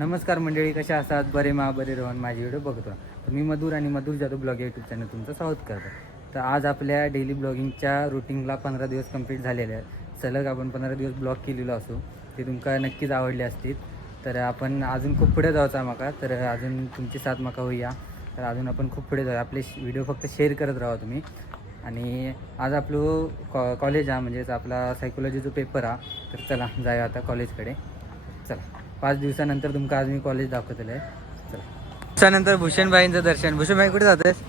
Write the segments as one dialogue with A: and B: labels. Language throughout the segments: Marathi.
A: नमस्कार मंडळी कशा असतात बरे मा बरे रोहन. माझी व्हिडिओ बघतो तर मी मधुर आणि Madhur Jadhav blog YouTube channel तुमचं स्वागत करतो तर आज आपल्या डेली ब्लॉगिंगच्या रुटीनला पंधरा दिवस कंप्लीट झालेले आहेत. सलग आपण पंधरा दिवस ब्लॉग केलेलो असू ते तुमका नक्कीच आवडले असतील. तर आपण अजून खूप पुढे जाऊचा माका. तर अजून तुमची साथ माका होईया. तर अजून आपण खूप पुढे जाऊया. आपले व्हिडिओ फक्त शेअर करत राहा तुम्ही. आणि आज आपलं कॉ कॉलेज हा म्हणजेच आपला सायकोलॉजी जो पेपर हा तर चला जाऊया आता कॉलेजकडे चला. पाच दिवसानंतर तुमका आज मी कॉलेज दाखवतलं आहे चला. त्यानंतर भूषणबाईंचं दर्शन. भूषणबाई कुठे जातोयस?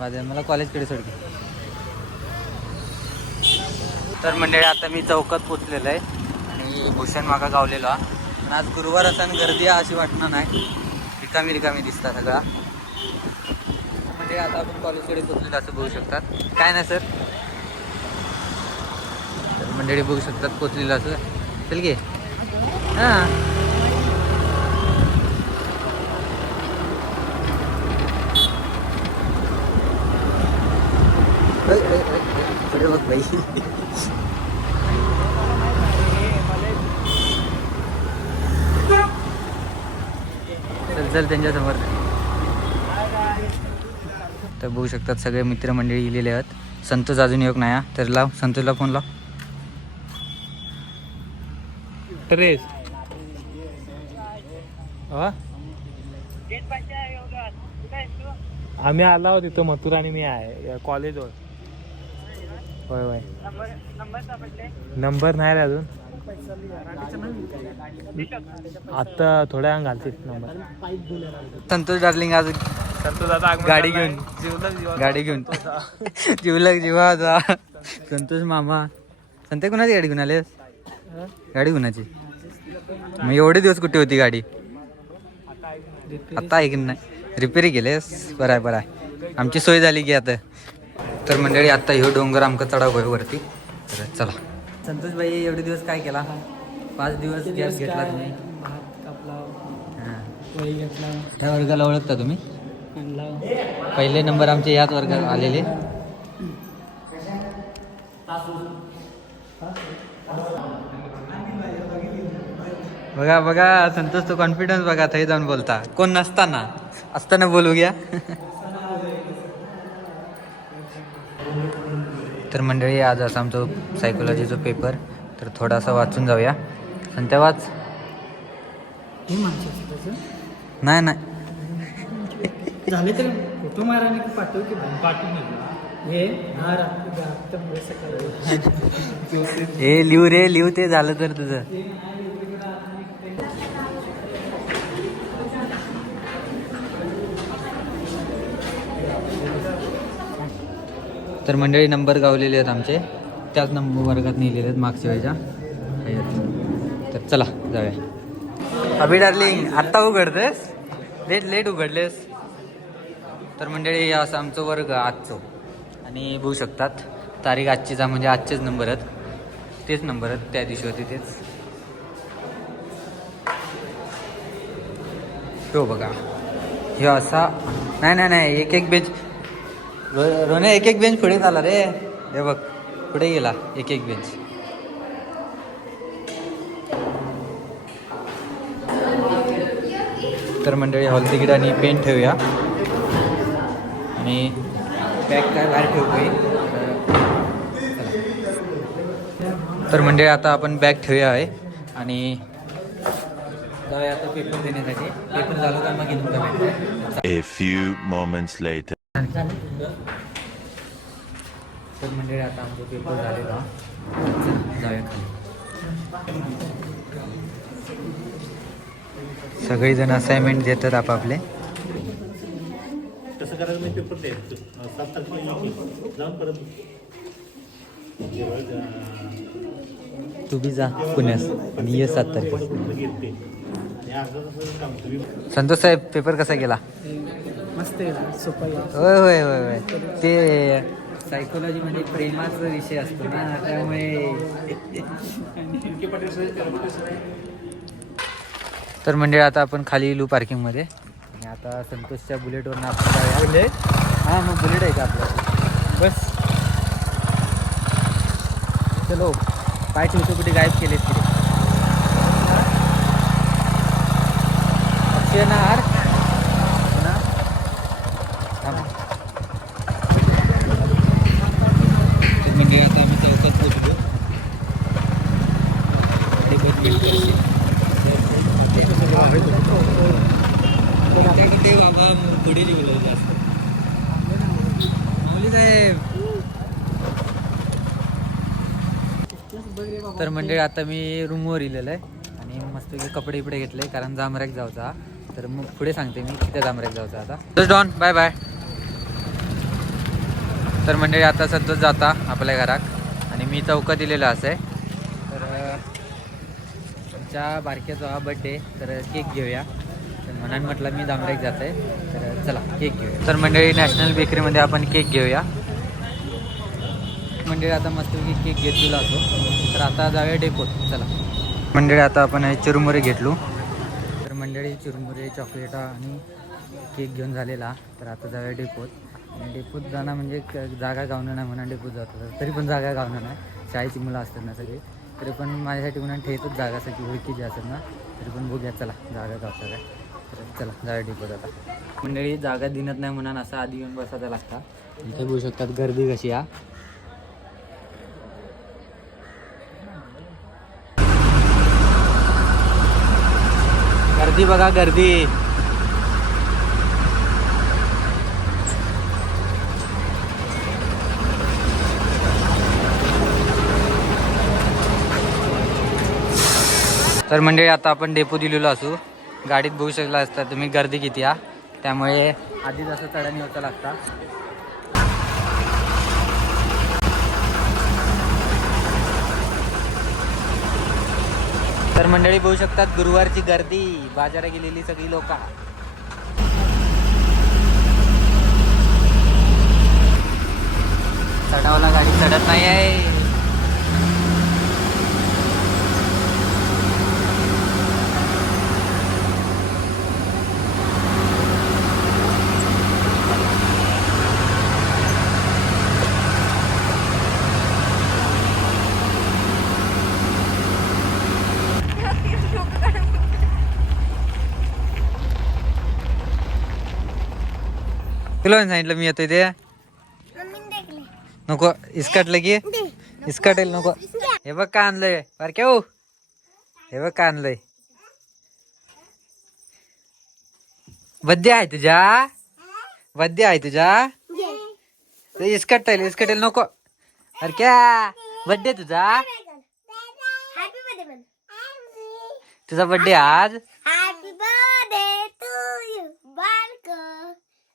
A: आहे मला कॉलेजकडे सोडके तर मंडळी आता मी चौकात पोचलेलो आहे. आणि भूषण मागा गावलेलो हा. पण आज गुरुवार असताना गर्दी आहे अशी वाटणार नाही. रिकामी रिकामी दिसता सगळा. म्हणजे आता आपण कॉलेजकडे पोचलेलो असं बघू शकतात. काय ना सर? तर मंडळी बघू शकतात पोचलेलं असं. चल घे हां. चल चल त्यांच्यासमोर तर बघू शकतात सगळे मित्रमंडळी इलेले आहेत. संतोष अजून योग नाही हा. तर लाव संतोषला फोन लाव.
B: ट्रेस. आम्ही आलो होतो तिथं मथुर आणि मी आहे कॉलेजवर होय होय. नंबर नाही रे अजून. आता थोड्या वेळानं घालते नंबर
A: संतोष डार्लिंग आज
B: संतोष दादा
A: गाडी घेऊन.
B: जीवलग
A: गाडी घेऊन. जीवलग जीवाचा संतोष मामा. संत कुणाची गाडी घेऊन आलेस? गाडी कुणाची मग एवढे दिवस कुठे होती गाडी? आता ऐक नाही? रिपेरी केलेस बरं आहे बरं आहे. आमची सोय झाली की आता. तर मंडळी आता ह्यो डोंगर आमका चढाव होय वरती. तर चला. संतोष भाई एवढे दिवस काय केला? पाच दिवस गॅस घेतला तुम्ही. हां. ह्या वर्गाला ओळखता तुम्ही? पहिले नंबर आमचे याच वर्गात आलेले. बघा बघा संतोष तो कॉन्फिडन्स बघा थंय जाऊन बोलता. कोण नसताना. असताना बोलू घ्या. तर मंडळी आज असा आमचा सायकोलॉजीचा पेपर तर थोडासा वाचून जाऊया. आणि त्या वाच. नाही नाही.
C: झाले तर फोटो माराने पाठव की
B: पाठवून
C: हे
A: लिहू रे लिहू ते झालं तर तुझं. तर मंडळी नंबर गावलेले आहेत आमचे. त्याच नंबर वर्गात नेलेले आहेत मागच्या वेळेच्या. तर चला जाऊया. अभि डार्लिंग आत्ता उघडतेस? Late late उघडलेस. तर मंडळी हे असं आमचं वर्ग आजचं. आणि बघू शकतात तारीख आजचीचा म्हणजे आजचेच नंबर आहेत. तेच नंबर आहेत त्या दिवशी होते तेच. तो बघा. हे असा नाही नाही नाही एक एक बेंच रो- रोने एक एक बेंच पुढे झाला रे. हे बघ पुढे गेला एक एक बेंच. तर मंडळी हॉल तिकीट आणि पेन ठेवूया. आणि बॅग काय बाहेर ठेवू काही? तर मंडळी आता आपण बॅग ठेवूया आहे. आणि जाऊया आता पेपर देण्यासाठी. पेपर झालो का मग घेऊन भेटतो
D: A few moments later.
A: तर मंडळी आता आमचा पेपर झालेला जाऊया खाली. सगळेजण असाइनमेंट देतात आपापले.
E: कसं करायचं नाही पेपर द्यायचं सात तारखेला. जाऊन परत.
A: तू बी जा पुण्यात आणि ये सात तारखेला. संतोष साहेब पेपर कसा गेला?
C: मस्त आहे सोपा आहे.
A: होय होय होय होय. ते सायकोलॉजी म्हणजे प्रेमाचा विषय असतो ना त्यामुळे तर म्हणजे आता आपण खाली येऊ पार्किंगमध्ये आणि आता संतोषच्या बुलेटवरनं आपण जाऊया. बुलेट हां मग बुलेट आहे का आपलं? बस. चलो. पाय ठेवतो कुठे गायब केलेत तिथे. येणार ना थांब. तर म्हणजे आता आम्ही चौकात पोचलो ते बघ मिळतं असेल. माऊली साहेब तर म्हणजे आता मी रूमवर इलेलं आहे आणि मस्तपैकी कपडे इपडे घेतले कारण जामऱ्याक जाऊचा. तर मग पुढे सांगते मी किती जामऱ्याक जाऊचा आता. तर डॉन बाय बाय तर मंडळी आता सध्या जाता आपल्या घरात. आणि मी चौकात दिलेलं असं. आहे तर आमच्या बारक्याचा हा बड्डे तर केक घेऊया. म्हणून म्हटलं मी दामरेक जात. आहे तर चला केक घेऊया. तर मंडळी नॅशनल बेकरीमध्ये आपण केक घेऊया. मंडळी आता मस्तपैकी केक घेतलेला असतो. तर आता जाऊया डेपोत चला. मंडळी आता आपण हे चिरमुरे घेतलो. तर मंडळी चिरमुरे चॉकलेटा आणि केक घेऊन झालेला. तर आता जाऊया डेपोत आणि डेपोत जाणं म्हणजे क- जागा गावणं नाही म्हणा डेपोत जातो. तर तरी पण जागा गावणं नाही. शाळेची मुलं असतात ना सगळी. तरी पण माझ्यासाठी म्हणून ठेवतच जागासाठी सगळी. ओळखीची असतात ना. तरी पण बघूया. चला जागा गावता काय. तर चला जाऊया डेपोत आता. मंडळी जागा दिनत नाही म्हणून असं आधी येऊन बसायला लागतं इथे बघू शकतात गर्दी कशी हा गर्दी बघा गर्दी. तर मंडळी आता आपण डेपो दिलेलो असू. गाडीत बघू शकला असता तुम्ही गर्दी किती हा? त्यामुळे आधीच असं चढणी होतं लागता. तर मंडळी बघू शकतात गुरुवारची गर्दी बाजारात गेलेली सगळी लोक. चढावला गाडी चढत नाही आहे तुला पण सांगितलं मी येतोय ते. नको इसकाटलं की. इसकाटेल नको. हे बघ का आणलंय. बर केव हे बघ का आणलंय. बड्डे आहे तुझ्या बड्डे आहे तुझ्या ते इसकटेल इसकटेल नको. अरे क्या बड्डे तुझा. तुझा बड्डे आज.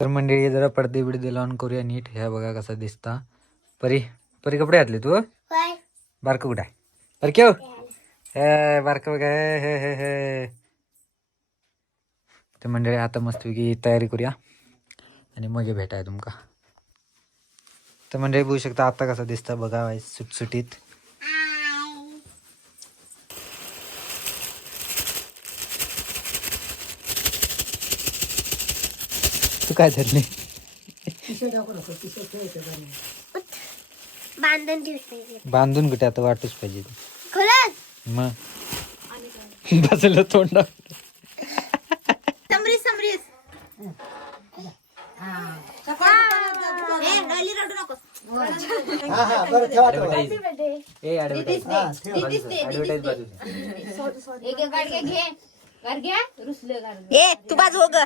A: तर मंडळी जरा पडदे बिडदे लावून करूया नीट. ह्या बघा कसा दिसता. परी परी कपडे घातले तू? बारकं कुठं आहे? बरं केव हे बारकं बघा. हे हे हे हे. तर मंडळी आता मस्तपैकी तयारी करूया. आणि मग भेटाय तुमका. तर मंडळी बघू शकता आता कसा दिसता. बघा सुटसुटीत. तू काय
F: बांधून ठेवते
A: बांधून कुठे आता वाटूच पाहिजे. ते.
F: खरंच
A: मग. बसलं तोंडा
F: समरीस समरीस.
A: ए
G: तू बाजू हो ग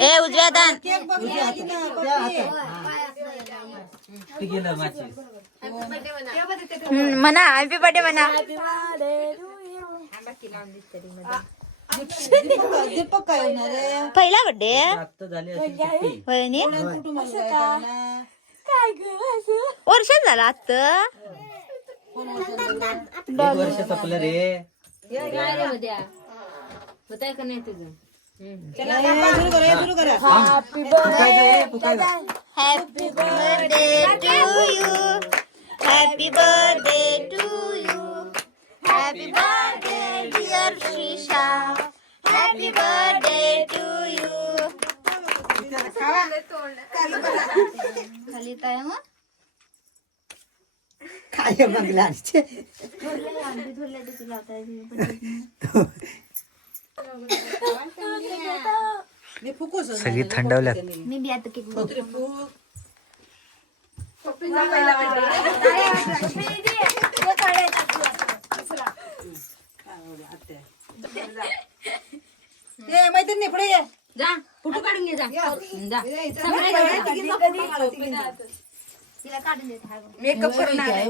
G: ए उजव्या दान म्हणा हॅपी बर्थडे म्हणा. पहिला बर्थडे
A: आत्ता
G: होय नी वर्षात झाला आता
A: एक वर्ष संपलं रे।
G: Happy birthday to you happy birthday to you happy birthday dear Shrisha happy birthday to you खाली काय मग
C: काय बघला
A: सगळी थंडवल्यात.
G: मी बी आता केक
H: मैत्रिणी पुढे ये.
G: जा फोटो काढून घे जा. जा. तिला काढून देत
H: मेकअप करून आले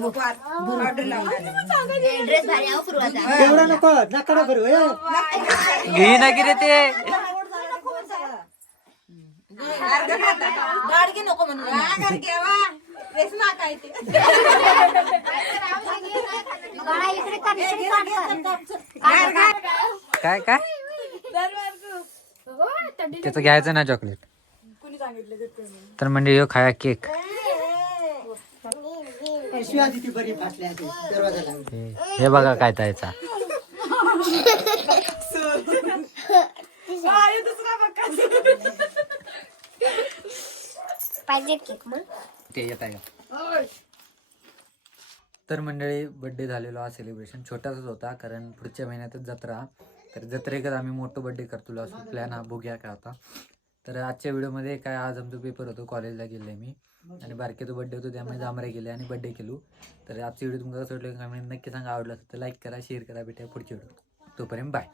H: ऑर्डर लावून
G: ड्रेस भारी आहो करू आता
C: एवढा नको नका करू
A: घे ना की रे ते
H: गाडगे नको म्हणून ड्रेस
G: बाळा इकडे काढ.
A: काय काय त्याचं घ्यायचं ना चॉकलेट तर म्हणजे ह्यो खाया केक
C: बरी फाटल्या दरवाजाला
A: हे- बघा काय त्याचा
F: पाहिजे केक मग
A: ते येत आहे तर मंडळी बड्डे झालेलो हा सेलिब्रेशन छोटासाच होता कारण पुढच्या महिन्यातच जत्रा. तर जत्रेकच आम्ही मोठं बड्डे करतो असं प्लॅन हा बघूया काय होता. तर आजच्या व्हिडिओमध्ये काय आज आमचं पेपर होतो कॉलेजला गेले मी. आणि बारकेचं बड्डे होतो त्यामुळे जांभरे गेले आणि बड्डे केलो. तर आजची व्हिडिओ तुमचा कसं वाटलं कमेंट नक्की सांगा. आवडलं असेल तर लाईक करा शेअर करा भेटा पुढची व्हिडिओ तोपर्यंत बाय